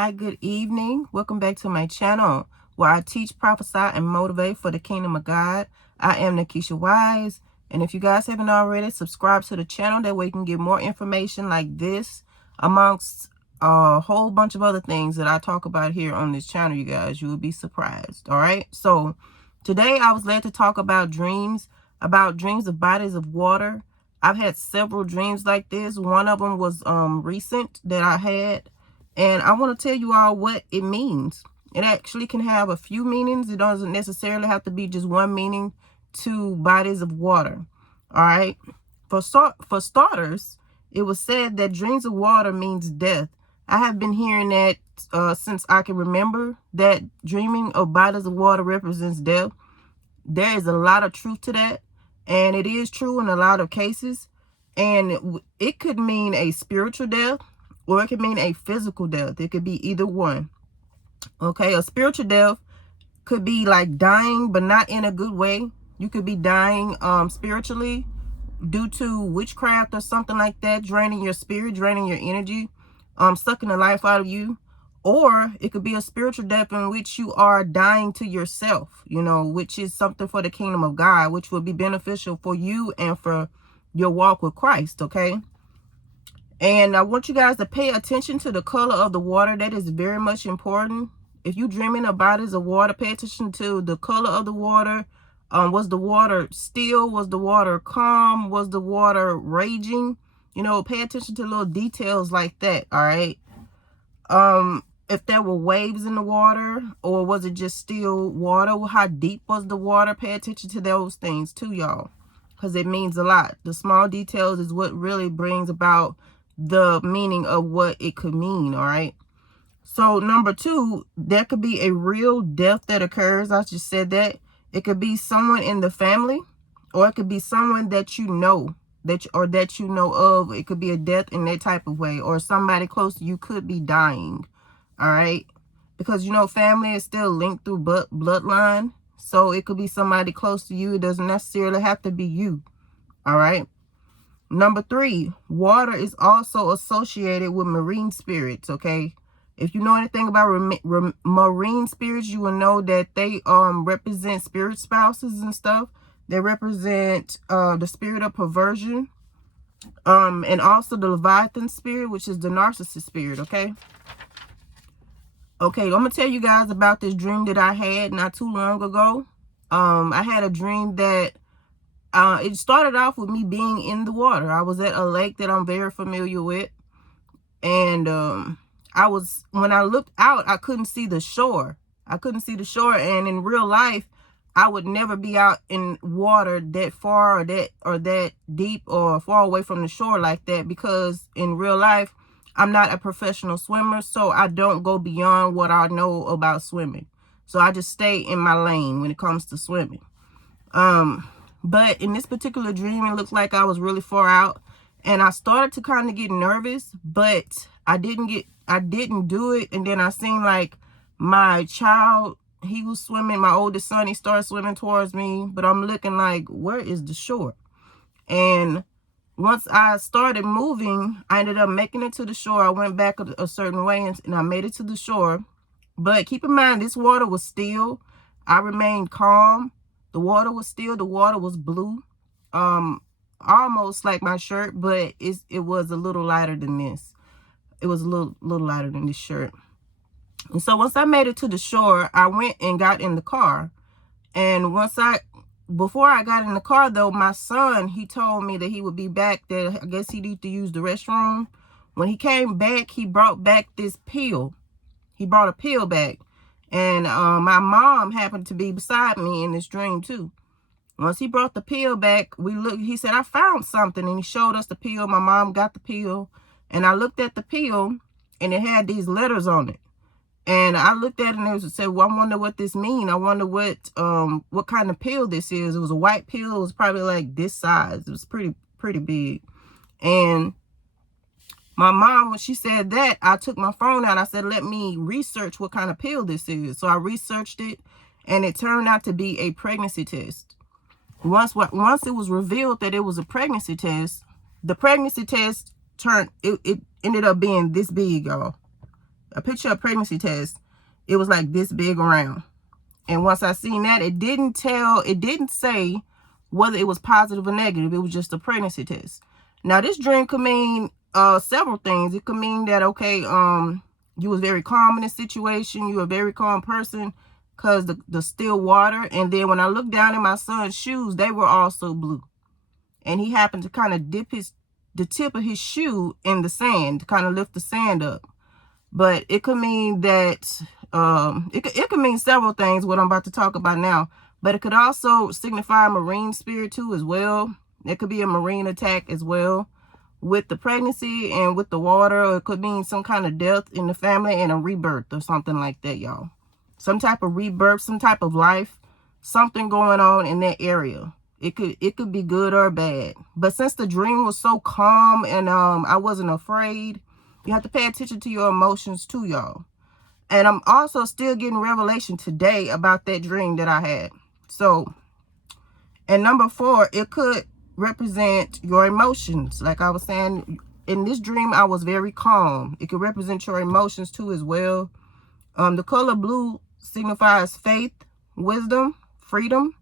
Hi, good evening. Welcome back to my channel where I teach, prophesy, and motivate for the kingdom of God. I am Nakisha Wise, and if you guys haven't already, subscribe to the channel. That way you can get more information like this amongst a whole bunch of other things that I talk about here on this channel, you guys. You will be surprised, all right? So today I was led to talk about dreams of bodies of water. I've had several dreams like this. One of them was recent that I had. And I want to tell you all what it means. It actually can have a few meanings. It doesn't necessarily have to be just one meaning to bodies of water. All right. For starters, it was said that dreams of water means death. I have been hearing that since I can remember, that dreaming of bodies of water represents death. There is a lot of truth to that. And it is true in a lot of cases. And it could mean a spiritual death, or it could mean a physical death. It could be either one. Okay, a spiritual death could be like dying, but not in a good way. You could be dying spiritually due to witchcraft or something like that, draining your spirit, draining your energy, sucking the life out of you. Or it could be a spiritual death in which you are dying to yourself, which is something for the kingdom of God, which will be beneficial for you and for your walk with Christ, okay? And I want you guys to pay attention to the color of the water. That is very much important. If you're dreaming of bodies of water, pay attention to the color of the water. Was the water still? Was the water calm? Was the water raging? Pay attention to little details like that, all right? If there were waves in the water, or was it just still water? How deep was the water? Pay attention to those things too, y'all, because it means a lot. The small details is what really brings about the meaning of what it could mean, all right? So number two, there could be a real death that occurs. I just said that. It could be someone in the family, or it could be someone that you know, that you know of. It could be a death in that type of way, or somebody close to you could be dying, all right? Because family is still linked through bloodline, so it could be somebody close to you. It doesn't necessarily have to be you, all right? Number three, water is also associated with marine spirits, okay? If you know anything about marine spirits, you will know that they represent spirit spouses and stuff. They represent the spirit of perversion, and also the Leviathan spirit, which is the narcissist spirit, okay? Okay, I'm going to tell you guys about this dream that I had not too long ago. I had a dream that it started off with me being in the water. I was at a lake that I'm very familiar with. And when I looked out, I couldn't see the shore. And in real life, I would never be out in water that far or that deep or far away from the shore like that, because in real life, I'm not a professional swimmer. So I don't go beyond what I know about swimming. So I just stay in my lane when it comes to swimming. But in this particular dream, it looked like I was really far out, and I started to kind of get nervous, but I didn't do it. And then I seen like my child, he was swimming, my oldest son, he started swimming towards me, but I'm looking like, where is the shore? And once I started moving, I ended up making it to the shore. I went back a certain way and I made it to the shore. But keep in mind, this water was still. I remained calm. The water was still. The water was blue, almost like my shirt, but it was a little lighter than this. It was a little lighter than this shirt. And so once I made it to the shore, I went and got in the car. And before I got in the car, though, my son, he told me that he would be back, that I guess he needed to use the restroom. When he came back, he brought back this pill. He brought a pill back. And my mom happened to be beside me in this dream too. Once he brought the pill back, he said, I found something. And he showed us the pill. My mom got the pill. And I looked at the pill, and it had these letters on it. And I looked at it and it said, well, I wonder what this means. I wonder what kind of pill this is. It was a white pill. It was probably like this size. It was pretty big. And my mom, when she said that, I took my phone out. I said, let me research what kind of pill this is. So I researched it, and it turned out to be a pregnancy test. Once it was revealed that it was a pregnancy test, the pregnancy test it ended up being this big, y'all. a picture of pregnancy test. It was like this big around. And once I seen that, it didn't say whether it was positive or negative. It was just a pregnancy test. Now, this dream could mean several things. It could mean that, okay, you was very calm in this situation. You were a very calm person because the still water. And then when I looked down at my son's shoes, they were also blue. And he happened to kind of dip the tip of his shoe in the sand to kind of lift the sand up. But it could mean that it could mean several things, what I'm about to talk about now. But it could also signify a marine spirit too as well. It could be a marine attack as well with the pregnancy and with the water. Or it could mean some kind of death in the family and a rebirth or something like that, y'all. Some type of rebirth, some type of life, something going on in that area. It could be good or bad. But since the dream was so calm and I wasn't afraid, you have to pay attention to your emotions too, y'all. And I'm also still getting revelation today about that dream that I had. So, and number 4, it could represent your emotions. Like I was saying, in this dream, I was very calm. It could represent your emotions too as well. The color blue signifies faith, wisdom, freedom,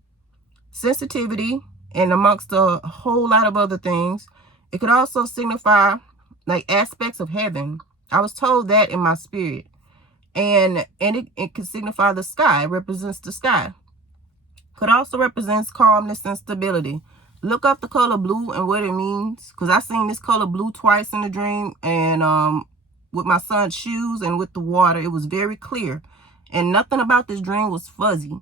sensitivity, and amongst a whole lot of other things. It could also signify like aspects of heaven. I was told that in my spirit. And it could signify the sky. It represents the sky. Could also represent calmness and stability. Look up the color blue and what it means. Because I seen this color blue twice in the dream. And with my son's shoes and with the water, it was very clear. And nothing about this dream was fuzzy.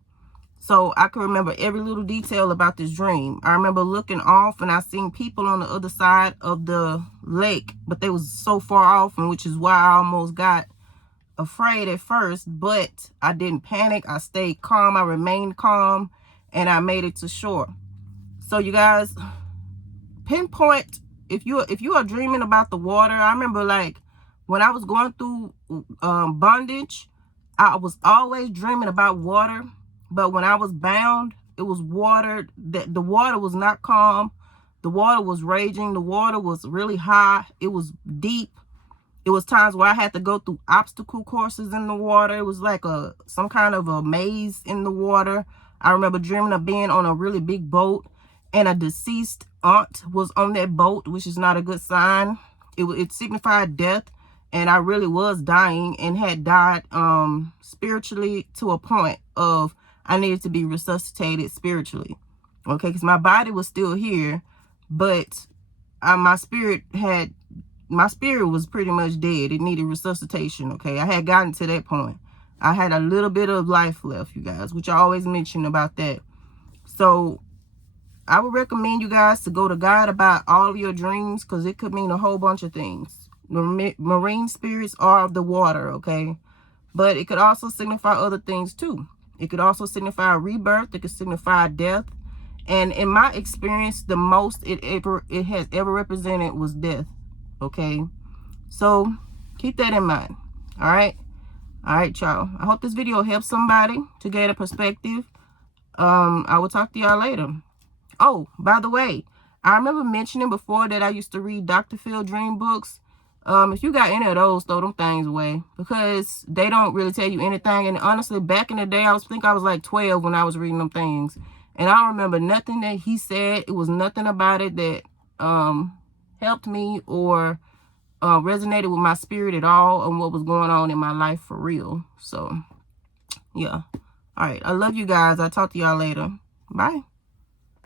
So I can remember every little detail about this dream. I remember looking off and I seen people on the other side of the lake. But they was so far off, and which is why I almost got afraid at first. But I didn't panic. I stayed calm. I remained calm. And I made it to shore. So you guys, pinpoint if you are dreaming about the water. I remember like when I was going through bondage, I was always dreaming about water. But when I was bound, it was water. The water was not calm. The water was raging. The water was really high. It was deep. It was times where I had to go through obstacle courses in the water. It was like some kind of a maze in the water. I remember dreaming of being on a really big boat, and a deceased aunt was on that boat, which is not a good sign. It signified death, and I really was dying and had died spiritually to a point of I needed to be resuscitated spiritually. Okay, because my body was still here, but my spirit was pretty much dead. It needed resuscitation. Okay, I had gotten to that point. I had a little bit of life left, you guys, which I always mention about that. So I would recommend you guys to go to God about all of your dreams, because it could mean a whole bunch of things. The marine spirits are of the water, okay? But it could also signify other things too. It could also signify rebirth. It could signify death. And in my experience, the most it has ever represented was death, okay? So keep that in mind, all right? All right, y'all. I hope this video helps somebody to get a perspective. I will talk to y'all later. Oh, by the way, I remember mentioning before that I used to read Dr. Phil dream books. If you got any of those, throw them things away, because they don't really tell you anything. And honestly, back in the day, I think I was like 12 when I was reading them things. And I don't remember nothing that he said. It was nothing about it that helped me or resonated with my spirit at all and what was going on in my life for real. So, yeah. All right. I love you guys. I'll talk to y'all later. Bye.